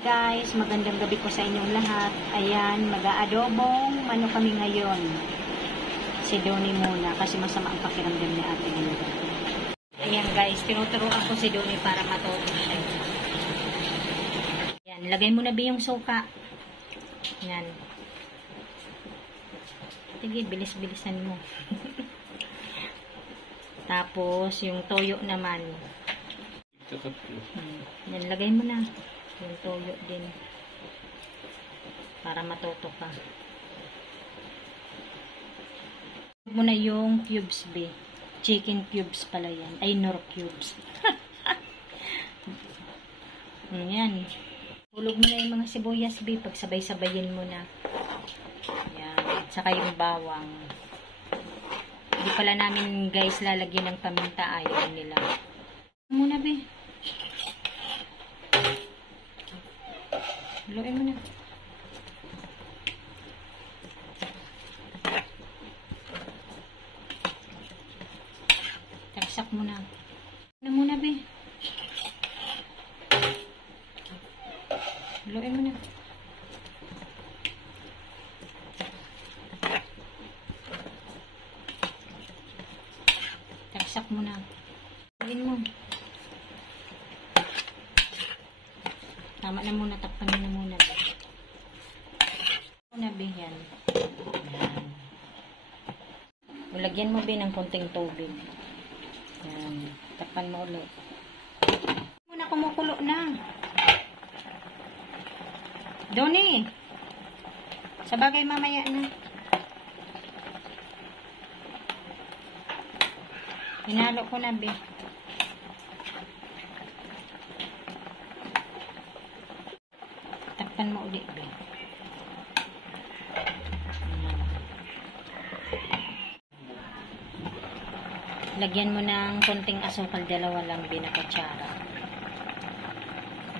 Guys, magandang gabi po sa inyong lahat. Ayan, mag-aadobong ano kami ngayon. Si Donnie muna kasi masama ang pakiramdam ni Ate Linda. Ayan guys, tinuturuan ko si Donnie para matuto siya. Ayan, lagay mo na ba yung suka? Ayan. Sige, bilis-bilisan mo. Tapos, yung toyo naman. Ayan, lagay mo na. Yung toyo din. Para matuto ka. Huwag mo na yung cubes, be. Chicken cubes pala yan. Ay, nor cubes. Yan. Hulog mo na yung mga sibuyas, be. Pagsabay-sabayin mo na. Yan. At saka yung bawang. Hindi pala namin, guys, lalagyan ng paminta. Ayaw nila. Muna, be. Haluin mo na. Taksak mo na. Ano muna, be? Haluin mo na. Taksak mo na. Haluin mo. Tama na muna, takpan mo na muna. Muna, be, yan. Yan. Ulagyan mo, be, ng konting tubig. Yan. Takpan mo ulit. Muna, kumukulo na. Donnie! Sabagay, mamaya na. Hinalo ko na, be. Takpan mo ulit, be. Lagyan mo ng konting asukal, dalawa lang, be, na kutsara.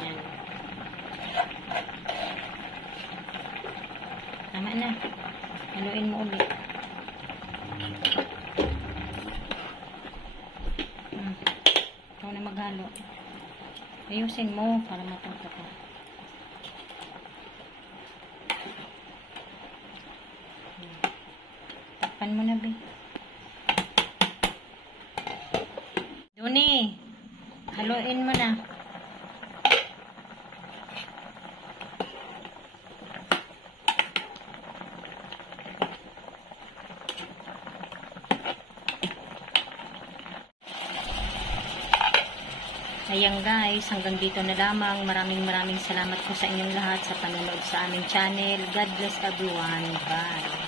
Yan. Tama na. Haluin mo ulit. Ikaw na maghalo. Ayusin mo para matuto ka. Takpan mo na, be. Donnie, haluin mo na. Ayan guys, hanggang dito na lamang. Maraming salamat po sa inyong lahat sa panonood sa aming channel. God bless everyone. Bye.